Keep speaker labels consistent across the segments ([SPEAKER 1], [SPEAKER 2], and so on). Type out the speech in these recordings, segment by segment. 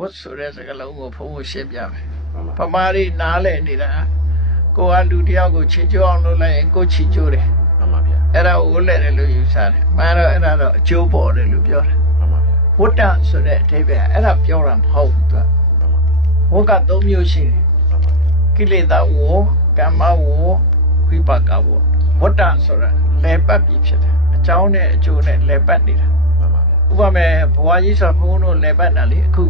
[SPEAKER 1] ဝတ်ဆိုတဲ့စကားလုံးကိုဘုံဘုံရှင်းပြမယ်
[SPEAKER 2] မှန်ပါ
[SPEAKER 1] ပမာရီနားလဲနေတာကိုကလူတစ်ယောက်ကိုချီကျိုးအောင်လုပ်လိုက်ရင်ကိုချီကျိုးတယ်
[SPEAKER 2] မှန်ပါဗျာ
[SPEAKER 1] အဲ့ဒါကိုဝတ်လဲတယ်လို့ယူဆတယ်မှန်တော့အဲ့ဒါတော့အကျိုးပေါ်တယ်လို့ပြောတယ်
[SPEAKER 2] မှန်ပါဗျာ
[SPEAKER 1] ဝတ္တဆိုတဲ့အဓိပ္ပာယ်အဲ့ဒါပြောတာမဟုတ်ဘူးသူက
[SPEAKER 2] မှန်ပါ
[SPEAKER 1] ဝတ်က၃မျိုးရှိတယ်
[SPEAKER 2] မှန်ပါ
[SPEAKER 1] ကိလေသာဝကမ္မဝဝိပါကဝဝတ္တဆိုတာလဲပတ်ပြီးဖြစ်တယ်အကြောင်းနဲ့အကျိုးနဲ့လဲပတ်နေတာ
[SPEAKER 2] မှန်ပါဗျာ
[SPEAKER 1] ဥပမာဘဝကြီးဆိုဘုန်းတို့လဲပတ်တာလေအခု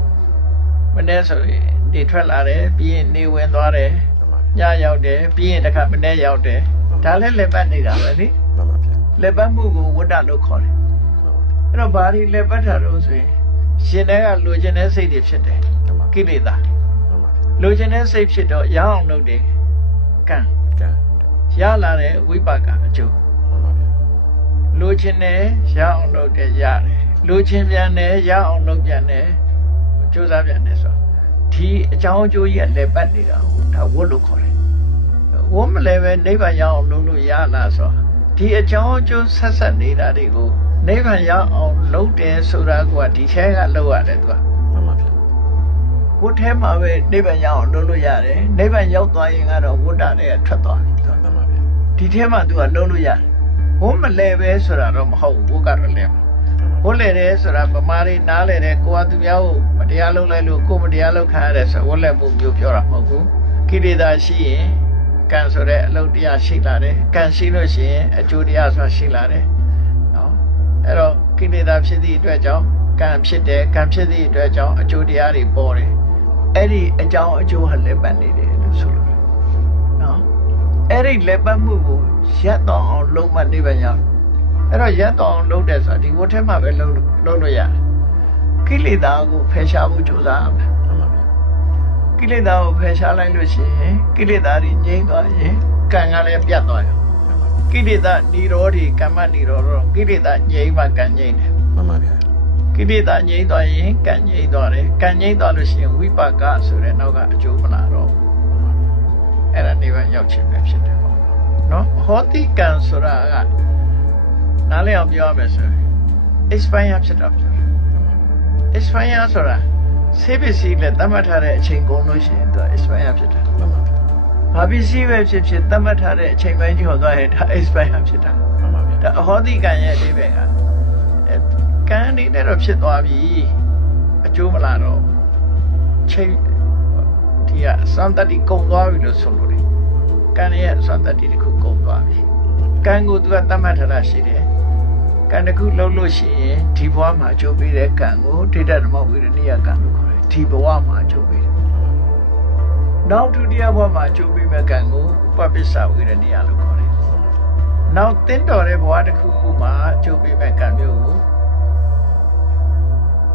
[SPEAKER 1] မနေ့ဆိုရင်နေထွက်လာတယ်ပြီးရင်နေဝင်သွားတယ်
[SPEAKER 2] မှန်ပါ
[SPEAKER 1] ညရောက်တယ်ပြီးရင်တစ်ခါမနေ့ရောက်တယ်ဒါလည်းလဲပတ်နေတာပဲလေ
[SPEAKER 2] မှန်ပါဗျာ
[SPEAKER 1] လဲပတ်မှုကိုဝတ္တလို့ခေါ်တယ်
[SPEAKER 2] မှန်ပါ
[SPEAKER 1] အဲ့တော့ဘာဒီလဲပတ်တာလို့ဆိုရင်ရှင်တဲ့ကလိုချင်တဲ့စိတ်တွေဖြစ်တယ်
[SPEAKER 2] မှန်ပါ
[SPEAKER 1] ကိလေသာ
[SPEAKER 2] မှန်ပါ
[SPEAKER 1] လိုချင်တဲ့စိတ်ဖြစ်တော့ရအောင်လုပ်တယ်ကံ
[SPEAKER 2] ကံ
[SPEAKER 1] ရလာတဲ့ဝိပါကအကျိုး
[SPEAKER 2] မှန်ပါဗျာ
[SPEAKER 1] လိုချင်တယ်ရအောင်လုပ်တယ်ရတယ်လိုချင်ပြန်တယ်ရအောင်လုပ်ပြန်တယ် ကြိုးစားပြန်တယ်ဆိုတော့ဒီအကြောင်းအကျိုးကြီးကလည်းပတ်နေတာဟုတ်ဒါဝတ်လို့ခေါ်တယ်ဝတ်မလဲပဲနိဗ္ဗာန်ရအောင်လုပ်လို့ရလားဆိုတော့ဒီအကြောင်းအကျိုးဆက်ဆက်နေတာတွေကိုနိဗ္ဗာန်ရအောင်လုပ်တယ်ဆိုတာကဒီထဲကလုပ်ရတယ်သူက
[SPEAKER 2] မှန်ပါဗျာ
[SPEAKER 1] ဝတ်ထဲမှာပဲနိဗ္ဗာန်ရအောင်လုပ်လို့ရတယ်နိဗ္ဗာန်ရောက်သွားရင်ကတော့ဝတ်တာတွေကထွက်သွားပြီသူက
[SPEAKER 2] မှန်ပါဗျာ
[SPEAKER 1] ဒီထဲမှာသူကလုံးလို့ရတယ်ဝတ်မလဲပဲဆိုတာတော့မဟုတ်ဘူးဝတ်ကတော့လဲမှာဝတ်လဲတယ်ဆိုတာဗမာတွေနားလဲတယ်ကိုကသူများကိုမ တရားလုပ်လိုက်လို့ကိုမတရားလုပ်ခံရတယ်ဆိုဝတ်လဲမှုမျိုးပြောတာမဟုတ်ဘူးကိလေသာရှိရင်ကံဆိုတဲ့အလုပ်တရားရှိလာတယ်ကံရှိလို့ရှိရင်အကျိုးတရားဆိုတာရှိလာတယ်နော်အဲ့တော့ကိလေသာဖြစ်သည့်အတွက်ကြောင့်ကံဖြစ်တယ်ကံဖြစ်သည့်အတွက်ကြောင့်အကျိုးတရားတွေပေါ်တယ်အဲ့ဒီအကြောင်းအကျိုးဟာလည်းပတ်နေတယ်လို့ဆိုလို့ရတယ်နော်အဲ့ဒီလက်ပတ်မှုကိုရက်တော့အောင်လုံးမနေပါရအောင်အဲ့တော့ရက်တော့အောင်လုပ်တယ်ဆိုတာဒီဝတ်ထဲမှာပဲလုံးလုံးလို့ရတယ် ကိလေသာကိုဖယ်ရှားဖို့ကြိုးစားရမယ်
[SPEAKER 2] မှန်ပါဗျာ
[SPEAKER 1] ကိလေသာကိုဖယ်ရှားလိုက်လို့ရှိရင်ကိလေသာတွေငြိမ်းသွားရင်ကံကလည်းပြတ်သွားရော
[SPEAKER 2] မှန်ပါ
[SPEAKER 1] ကိလေသာនិရောဓိကမ္မនិရောဓကိလေသာငြိမ်းမှကံငြိမ်းတယ်
[SPEAKER 2] မှန်ပါဗျာ
[SPEAKER 1] ကိလေသာငြိမ်းသွားရင်ကံငြိမ်းသွားတယ်ကံငြိမ်းသွားလို့ရှိရင်ဝိပါကဆိုတဲ့နောက်ကအကျိုးမလာတော့ဘူးအဲ့ဒါနေပါရောက်ချင်းပဲဖြစ်တယ်ပေါ့နော်ဟောတိကံဆိုတာကနားလည်အောင်ပြောရမယ်ဆိုရင် expire ဖြစ်တာပြောတယ် expire ဆိုတာဆေးပစ္စည်းနဲ့သတ်မှတ်ထားတဲ့အချိန်ကုန်လို့ရှိရင်သူ expire ဖြစ်တယ်
[SPEAKER 2] မှန်ပါဗျာ
[SPEAKER 1] ဘာပစ္စည်းပဲဖြစ်ဖြစ်သတ်မှတ်ထားတဲ့အချိန်ပိုင်းကျော်သွားရင်ဒါ expire ဖြစ်တာ
[SPEAKER 2] မှန်ပါဗျာ
[SPEAKER 1] ဒါအဟောတိကံရဲ့အဓိပ္ပာယ်ကအဲကံနေနဲ့တော့ဖြစ်သွားပြီအကျိုးမလာတော့ချိန်ဒီကစံတတိကုန်သွားပြီလို့ဆိုလို့တယ်ကံရဲ့စံတတိတစ်ခုကုန်သွားပြီကံကိုသူကသတ်မှတ်ထားတာရှိတယ် ကံတစ်ခုလုံးလို့ရှိရင်ဒီဘဝမှာအကျိုးပေးတဲ့ကံကိုဒိဋ္ဌဓမ္မဝိရဏိယကံလို့ခေါ်တယ်ဒီဘဝမှာအကျိုးပေးတယ်နောက်ဒုတိယဘဝမှာအကျိုးပေးမဲ့ကံကိုဥပပစ္စဝိရဏိယလို့ခေါ်တယ်နောက်တင်းတော်တဲ့ဘဝတစ်ခုခုမှာအကျိုးပေးမဲ့ကံမျိုးကို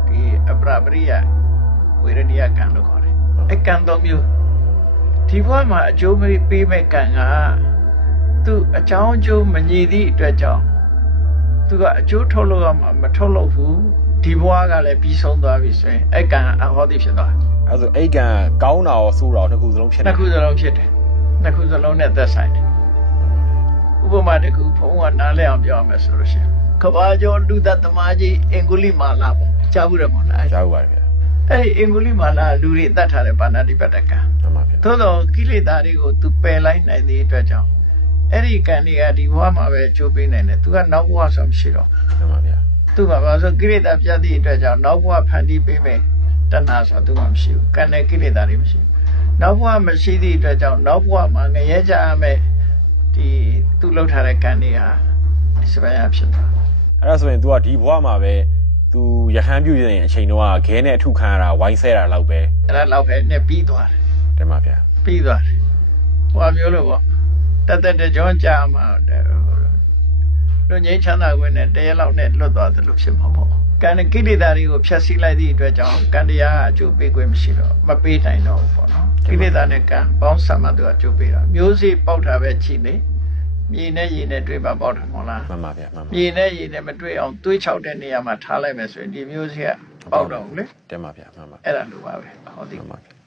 [SPEAKER 1] ဒီအပရပရိယဝိရဏိယကံလို့ခေါ်တယ်အဲကံသုံးမျိုးဒီဘဝမှာအကျိုးပေးမဲ့ကံကသူအကြောင်းအကျိုးမညီသည့်အတွက်ကြောင့် သူကအကျိုးထုတ်လို့ရမှာမထုတ်လို့ဘူးဒီဘဝကလည်းပြီးဆုံးသွားပြီဆိုရင်အဲကံကအဟောတိဖြစ်သွားတယ်
[SPEAKER 2] အဲ့ဆိုအိတ်ကံကောင်းတာရောဆိုးတာရောနှစ်ခုစလုံးဖြစ်နေ
[SPEAKER 1] နှစ်ခုစလုံးဖြစ်တယ်နှစ်ခုစလုံးနဲ့သက်ဆိုင်တယ်ဥပမာတစ်ခုဘုန်းကနားလဲအောင်ပြောရမယ်ဆိုလို့ရှိရင်ကဘာကျော်လူသက်သမားကြီးအင်္ဂုလိမာလာပေါ့ကြားဘူးတယ်မဟုတ်လား
[SPEAKER 2] ကြားဥပါတယ်ဗျာ
[SPEAKER 1] အဲ့ဒီအင်္ဂုလိမာလာလူတွေတတ်ထားတဲ့ပါဏာတိပတ္တကံ
[SPEAKER 2] မှန်ပါဗျာ
[SPEAKER 1] သို့တော့ကိလေသာတွေကိုသူပယ်လိုက်နိုင်တဲ့အတွက်ကြောင့် အဲ့ဒီကံတွေကဒီဘဝမှာပဲအကျိုးပေးနိုင်တယ်သူကနောက်ဘဝဆိုမရှိတော့
[SPEAKER 2] မှန်ပါဗျာ
[SPEAKER 1] သူကဘာလို့ကိလေသာပြတ်သည့်အတွက်ကြောင့်နောက်ဘဝဖန်တီးပေးမယ်တဏှာဆိုသူမှမရှိဘူးကံနဲ့ကိလေသာတွေမရှိဘူးနောက်ဘဝမရှိသည့်အတွက်ကြောင့်နောက်ဘဝမှာငရဲကြရမယ်ဒီသူလှုပ်ထားတဲ့ကံတွေဟာစပယ်ရဖြစ်သွား
[SPEAKER 2] အဲ့ဒါဆိုရင် तू ကဒီဘဝမှာပဲ तू ရဟန်းပြုနေတဲ့အချိန်တုန်းကခဲနဲ့အထုခံရတာဝိုင်းဆဲတာလောက်ပဲ
[SPEAKER 1] အဲ့ဒါတော့ပဲနဲ့ပြီးသွားတယ်
[SPEAKER 2] တင်ပါဗျာ
[SPEAKER 1] ပြီးသွားတယ်ဟိုအမျိုးလို့ပေါ့ တသက်တကြောင်းကြာမှာတဲ့လူငိမ့်ချမ်းသာခွင့်နဲ့တရက်လောက်နဲ့လွတ်သွားတယ်လို့ဖြစ်မှာပေါ့ကံနဲ့ကိလေသာတွေကိုဖျက်ဆီးလိုက်သည့်အတွက်ကြောင့်ကံတရားကအကျိုးပေးခွင့်မရှိတော့မပေးနိုင်တော့ဘူးပေါ့နော်ကိလေသာနဲ့ကံပေါင်းစပ်မှသူကအကျိုးပေးတာမျိုးစေ့ပေါက်တာပဲချိနေမြေနဲ့ရေနဲ့တွေ့ပါပေါက်တယ်မဟုတ်လား
[SPEAKER 2] မှန်ပါဗျာမှန်ပါ
[SPEAKER 1] မြေနဲ့ရေနဲ့မတွေ့အောင်တွေးချောက်တဲ့နေရာမှာထားလိုက်မယ်ဆိုရင်ဒီမျိုးစေ့ကပေါက်တော့ဘူးလေ
[SPEAKER 2] တင်ပါဗျာမှန်ပါ
[SPEAKER 1] အဲ့ဒါလိုပါပဲဟောဒီ
[SPEAKER 2] မှန်ပါဗျာ